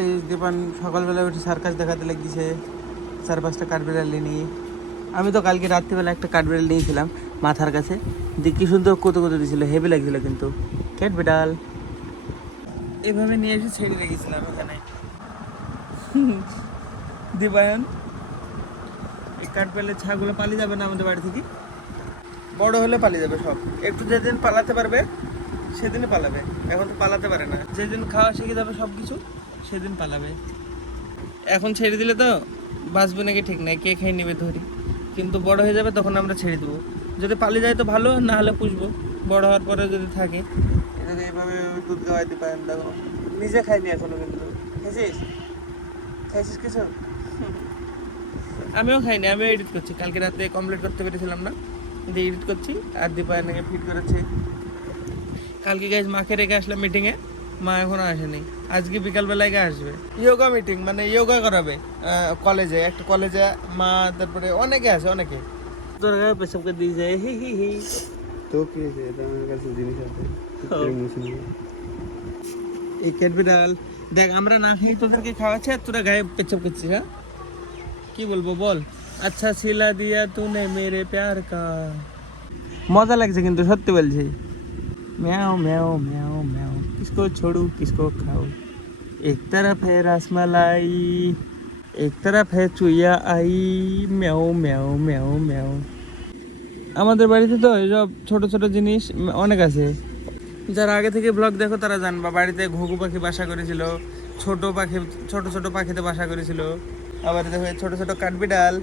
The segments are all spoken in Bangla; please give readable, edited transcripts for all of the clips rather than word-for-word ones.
এই দীপান সকালবেলা উঠে সার্কাস দেখাতে লেগেছে, 4-5টা কাঠবিড়াল নিয়ে। আমি তো কালকে রাত্রিবেলা একটা কাঠবিড়াল নিয়েছিলাম মাথার কাছে, দিয়ে কি সুন্দর কত দিয়েছিল, হেভি লাগছিল কিন্তু কাঠবিড়াল। এভাবে নিয়ে এসে ছেড়ে রেখেছিলাম এখানে। দীপায়ন এই কাঠবিড়ালের ছাগুলো পালিয়ে যাবে না আমাদের বাড়ি থেকে, বড় হলে পালিয়ে যাবে সব। একটু যেদিন পালাতে পারবে সেদিনই পালাবে, এখন তো পালাতে পারে না। যেদিন খাওয়া শিখে যাবে সব কিছু সেদিন পালাবে। এখন ছেড়ে দিলে তো বাঁচবে নাকি ঠিক নাই, কে খেয়ে নেবে ধরি। কিন্তু বড় হয়ে যাবে তখন আমরা ছেড়ে দেবো। যদি পালিয়ে যায় তো ভালো, না হলে পুষবো। বড় হওয়ার পরে যদি থাকে, এটাকে এইভাবে দুধ খাওয়াই দিতে পারেন। দেখো নিজে খাইনি এখনো, কিন্তু খাইছিস কিছু? আমিও খাইনি, আমিও এডিট করছি। কালকে রাতে কমপ্লিট করতে পেরেছিলাম না, কিন্তু এডিট করছি। আর দীপায়নকে ফিট করেছি। কালকে গাইজ মাকে রেখে আসলাম মিটিংয়ে, মা এখনো আসেনি। আজকে বিকালবেলায় আসবে। ইয়োগা মিটিং, মানে ইয়োগা করাবে কলেজে, একটা কলেজে। মা তারপরে অনেকে আছে, অনেকে। তোর গায়ে পেশাবকে দিয়ে যায়, হি হি হি। তো কি আছে, এটা আমার কাছে জিনিস আছে, এই ক্যাডবিড়াল দেখ, আমরা না খেয়ে তোদেরকে খাওয়াচ্ছে আর তোরা গায়ে পেছাব করছিস। হ্যাঁ কি বলবো বল। আচ্ছা সিলা দিয়া তুনে মেরে প্যার কা। মজা লাগছে কিন্তু, সত্যি বলছি। म्याओ म्याओ म्याओ म्याओ, किसको छोड़ू किसको खाओ, एक तरफ है रसमलाई एक तरफ है चुईया आई, म्याओ म्याओ म्याओ म्याओ। আমাদের বাড়িতে তো এইসব ছোট ছোট জিনিস অনেক আছে। যারা আগে থেকে ব্লগ দেখো তারা জানবা, বাড়িতে ঘুঘু পাখি বাসা করেছিল, ছোট পাখি, ছোট ছোট পাখিতে বাসা করেছিল। আবার দেখো ছোট ছোট কাঠবিড়াল।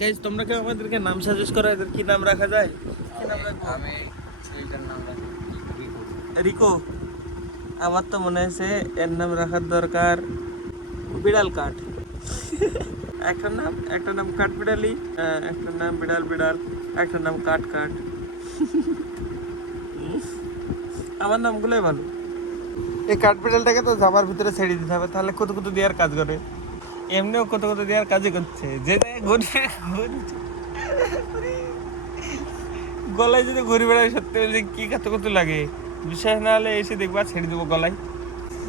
গাইজ তোমরা কেউ আমাদেরকে নাম সাজেস্ট করো, এদের কি নাম রাখা যায়? কি নাম রাখবো? আমি সেইটার নাম রাখি রিকো। আমার তো মনে হয়েছে এর নাম রাখার দরকার বিড়াল কাঠ। একটা নাম কাঠ বিড়ালি, একটা নাম বিড়াল বিড়াল, একটা নাম কাঠ কাঠ। আমার নামগুলোই ভালো। এই কাঠ বিড়ালটাকে তো জামার ভিতরে ছেড়ে দিতে হবে, তাহলে কত দেওয়ার কাজ করে। এমনিও কত দেওয়ার কাজই করছে, যে গলায় যদি ঘুরে বেড়ায়, সত্যি বলছি কি কত লাগে। বিশ্বাস না হলে এসে দেখবা, ছেড়ে দেবো গলায়।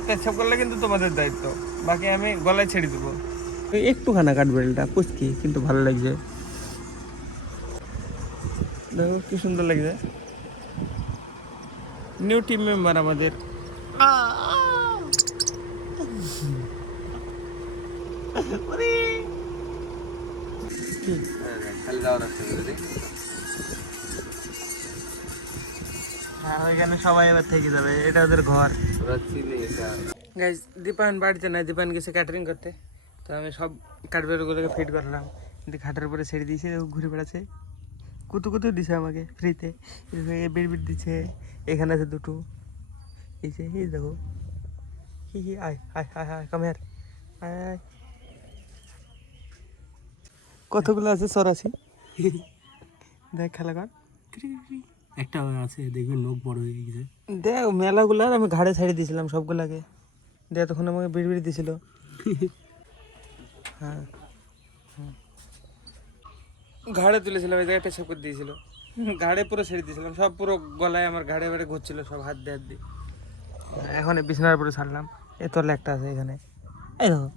পেছাব করলে কিন্তু তোমাদের দায়িত্ব, বাকি আমি গলায় ছেড়ে দেবো। একটুখানা কাঠবিড়ালটা পুচকি, কিন্তু ভালো লাগছে। দেখো কি সুন্দর লাগছে। নিউ টিম মেম্বার আমাদের। খালি যাওয়ার রাস্তা করে হ্যাঁ, ওইখানে সবাই এবার থেকে যাবে, এটা ওদের ঘর। ওরা চিনে এটা। গাইজ দীপায়ন বাড়িতে নাই, দীপায়ন গেছে ক্যাটারিং করতে। তো আমি সব কাঠবিড়ালগুলোকে ফিট করলাম, কিন্তু খাটের উপরে ছেড়ে দিয়েছে, ঘুরে বেড়াচ্ছে। কুতু দিছে আমাকে ফ্রিতে, বিড় দিচ্ছে। এখানে আছে দুটো, এই যে এই দেখো, হি হি, আয় আয় আয় আয়, কাম হিয়ার, আয় আয়। কতগুলো আছে? 84। দেখ খেলা কর। একটা আছে, দেখবি নখ বড় হয়ে গেছে। দেখ মেলাগুলো আমি ঘাড়ে ছাড়িয়ে দিয়েছিলাম সবগুলাকে। দেখ তখন আমাকে বিড় দিছিল। হ্যাঁ ঘাড়ে তুলেছিলাম, এই জায়গাটা ছেপ করে দিয়েছিল। ঘাড়ে পুরো ছেড়ে দিয়েছিলাম, সব পুরো গলায় আমার ঘাড়ে বাড়ে ঘুরছিল সব, হাত দিয়ে। এখন এই বিছানার উপরে ছাড়লাম। এই তোর একটা আছে এখানে, এই দেখো।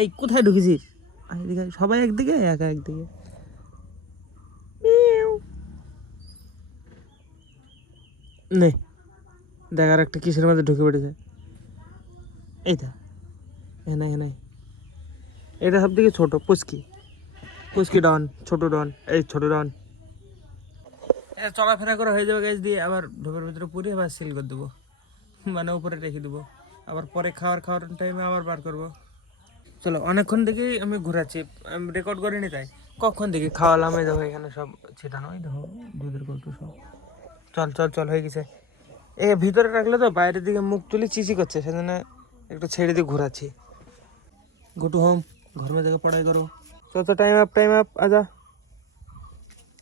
এই কোথায় ঢুকেছিস? এদিকে সবাই একদিকে, একা একদিকে। নে দেখ, আর একটা কিসের মধ্যে ঢুকে পড়েছে। এইটা এনাই এটা সব থেকে ছোট পুচকি ডন, ছোট ডন, এই ছোট ডন। চলাফেরা করে হয়ে যাবে গাছ দিয়ে, আবার ঢোকের ভিতরে পুরে আবার সিল করে দেবো, মানে উপরে রেখে দেবো। আবার পরে খাওয়ার টাইমে আবার বার করবো। চলো, অনেকক্ষণ থেকেই আমি ঘোরাচ্ছি, আমি রেকর্ড করিনি তাই। কখন থেকে খাওয়ালাম, এই দেখো এখানে সব ছিটানো, এই দেখো দুধের কৌটো সব। চল হয়ে গেছে। এ ভিতরে রাখলে তো বাইরের দিকে মুখ তুলে চিচি করছে, সেজন্য একটু ছেড়ে দিয়ে ঘোরাচ্ছি। गो टू होम, घर में जाकर पढ़ाई करो। तो टाइम अप आजा,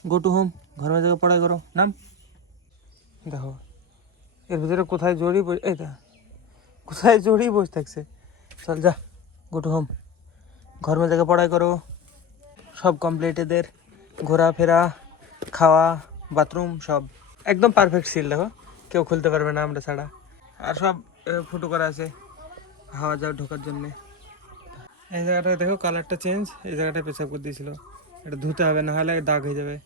गो टू होम, घर में जाकर पढ़ाई करो। नाम देखो এর ভিতরে কোথায় জড়ি এটা কোথায় জড়ি বসে থাকছে। চল যা, গো টু হোম, ঘর में जाकर पढ़ाई करो। সব কমপ্লিট এদের, ঘোরাফেরা, খাওয়া, বাথরুম সব একদম পারফেক্ট সিল। দেখো কেউ খুলতে পারবে না আমরা ছাড়া। আর সব ফুটো করা আছে, হাওয়া যাওয়া ঢোকার জন্য। এই জায়গাটা দেখো কালারটা চেঞ্জ, এই জায়গাটা পেশাব করে দিয়েছিল, এটা ধুতে হবে, না হলে দাগ হয়ে যাবে।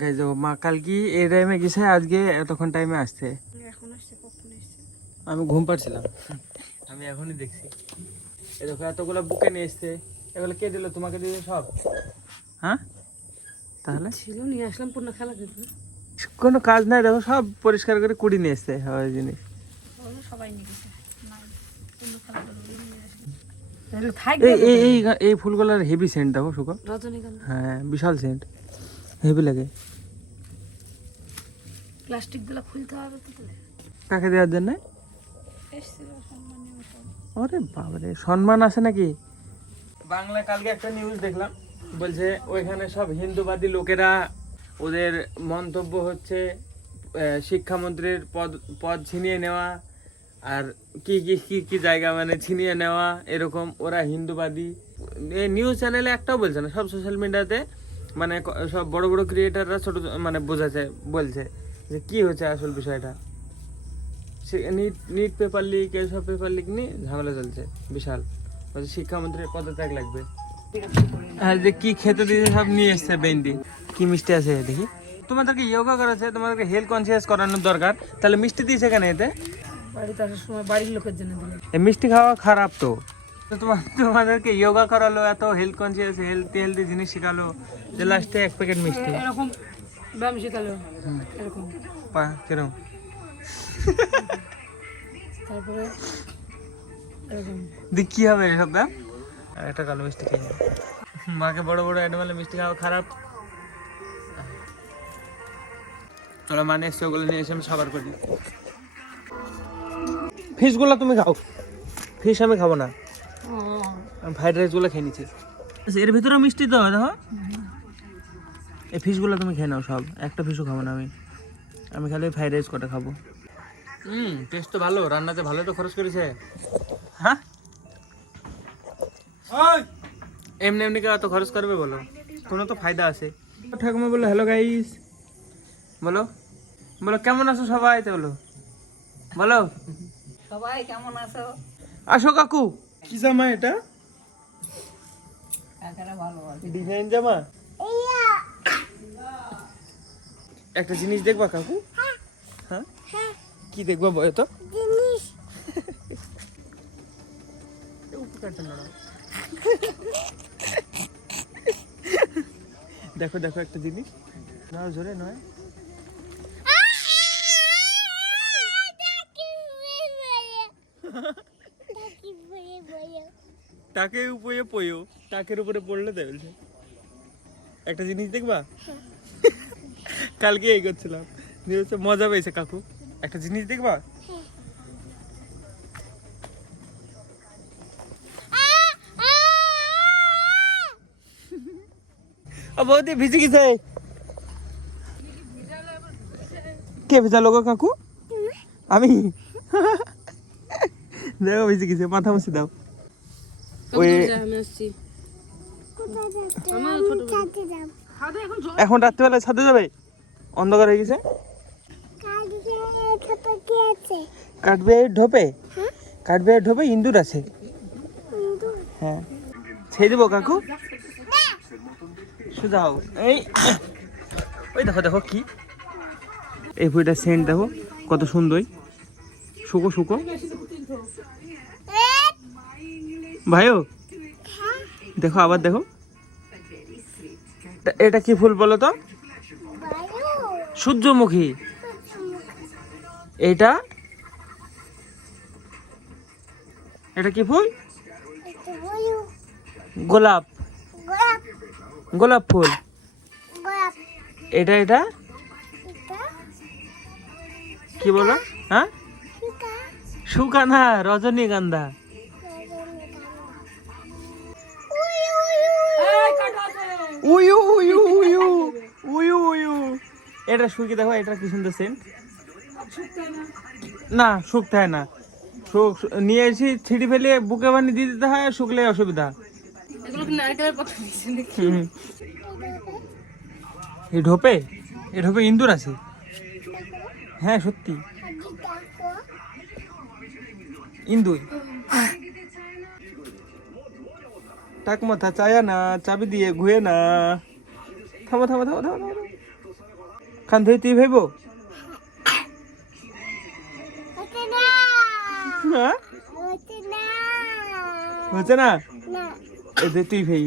গাইজ দেখো মা কালকে এই টাইমে গেছে, আজকে এতক্ষণ টাইমে আসছে। আমি ঘুম পাচ্ছিলাম, আমি এখনই দেখছি। এই দেখো এতগুলো বুকে নিয়ে এসছে, এগুলো কে দিল? তোমাকে দিয়ে সব? হ্যাঁ তাহলে ছিল, নিয়ে আসলাম পূর্ণ খেলা করতে। কোনো কাজ নাই, দেখো সব পরিষ্কার করে কুড়ি নিয়ে এসছে সবাই জিনিস। সবাই নিয়ে গেছে, পূর্ণ খেলা করতে এই ফুলগুলোর হেভি সেন্ট দেখো শুকো। রজনীগন্ধা, হ্যাঁ বিশাল সেন্ট, হেভি লাগে। প্লাস্টিক গুলো খুলতে হবে তো। কাকে দেওয়ার জন্য? আরে বাবারে, সম্মান আছে নাকি? বাংলা কালকে একটা নিউজ দেখলাম, বলছে ওইখানে সব হিন্দুবাদী লোকেরা, ওদের মন্তব্য হচ্ছে শিক্ষামন্ত্রীর পদ ছিনিয়ে নেওয়া, আর কি কি কি কি জায়গা মানে ছিনিয়ে নেওয়া, এরকম ওরা হিন্দুবাদী। এই নিউজ চ্যানেলে একটাও বলছে না, সব সোশ্যাল মিডিয়াতে মানে সব বড় বড় ক্রিয়েটাররা ছোট মানে বোঝাচ্ছে, বলছে যে কি হচ্ছে আসল বিষয়টা। নিট পেপার লিক, এইসব পেপার লিক নিয়ে ঝামেলা চলছে বিশাল। বলছে শিক্ষামন্ত্রীর পদত্যাগ লাগবে। আর যে কি খেতে দিয়েছে সব নিয়ে এসছে বেন্ডি, কি মিষ্টি আছে দেখি। তোমাদেরকে যোগা করাচ্ছে, তোমাদেরকে হেলথ কনসিয়াস করানোর দরকার, তাহলে মিষ্টি দিয়েছে কেন এতে? বাড়িতে আসার সময় বাড়ির লোকের জন্য দিলে। এই মিষ্টি খাওয়া খারাপ তো। তোমাদেরকে যোগা করালো, এত হেলথ কনসিয়াস হেলদি জিনিস শেখালো, যে লাস্টে এক প্যাকেট মিষ্টি। এরকম ব্যায়াম শেখালো এরকম, কিরকম? তারপরে এরকম দেখ কি হবে এসব ব্যায়াম? একটা কালো মিষ্টি খেয়ে যাবে। মাকে বড় বড় অ্যানিমালে মিষ্টি খাওয়া খারাপ। চলো মানে এসে ওগুলো নিয়ে এসে আমি সাবার করি। ফিশগুলো তুমি খাও, ফিশ আমি খাবো না, আমি ফ্রাইড রাইসগুলো খেয়ে নিচ্ছি। এর ভিতরে মিষ্টি তো দেখো, এই ফিশগুলো তুমি খেয়ে নাও সব, একটা ফিশও খাবো না আমি খালি ফ্রাইড রাইস কটা খাবো। টেস্ট তো ভালো, রান্নাতে ভালো তো খরচ করেছে। হ্যাঁ এমনি এমনি কেউ এত খরচ করবে বলো, কোনো তো ফায়দা আছে। ঠাকুমা বলো হ্যালো গাইস, বলো বলো কেমন আছো সবাই, তো বলো বলো সবাই কেমন আছো? আসো কাকু। কি জামা এটা? ভালো ডিজাইন জামা। একটা জিনিস দেখবা কাকু? হ্যাঁ কি দেখবা বলো তো? জিনিস দেখো দেখো একটা জিনিস নাও, জোরে নয়। টাকে উপরে পড়ো, টাকের উপরে পড়লে দেয় বলছে। একটা জিনিস দেখবা? কালকে এই করছিলাম, মজা পেয়েছে কাকু। একটা জিনিস দেখবা? বৌদি ভিজে গেছে। কে ভেজালো গো কাকু? আমি। দেখো ভিজে গেছে, মাথা মুছি দাও। ওই এখন রাত্রিবেলা ছাদে যাবে, অন্ধকার হয়ে গেছে। কাটবে ঢোপে, কাটবে ঢোপে ইন্দুর আছে। হ্যাঁ ছেড়ে দেবো কাকু, সুদাও। এই ওই দেখো দেখো কি এই বইটা সেন্ট দেখো কত সুন্দর, শুকো শুকো ভাইও দেখো, আবার দেখো এটা কি ফুল বলো তো? সূর্যমুখী। এটা এটা কি ফুল? গোলাপ, গোলাপ ফুল। এটা এটা কি বলো? হ্যাঁ সুকানা, রজনীগন্ধা। উয়ু উয়ু উয়ু উয়ু উয়ু। এটা শুকিয়ে দেখো, এটা কি সুন্দর সেন্ট। না শুকতে হয় না, নিয়ে এসে ছিঁড়ি ফেলে বুকে বানিয়ে দিয়ে দিতে হয়, শুকলে অসুবিধা। এই ঢোপে, এই ঢোপে ইন্দুর আছে। হ্যাঁ সত্যি ইন্দুর। টাক মাথা চায়া না, চাবি দিয়ে ঘুয়ে না। থামো থামো থামো থামো থামো। খান ধুই তুই ভাইবো? হ্যাঁ? হচ্ছে না? এই যে তুই ভাই।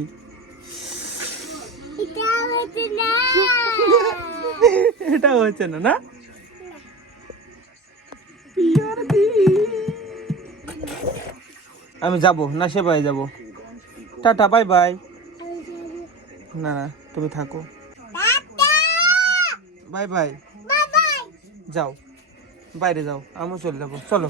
এটা হচ্ছে না না? আমি যাব না, সে বাই যাব। Tata bye bye. না না তুমি থাকো, বাই বাই। যাও বাইরে যাও, আমিও চলে যাবো, চলো।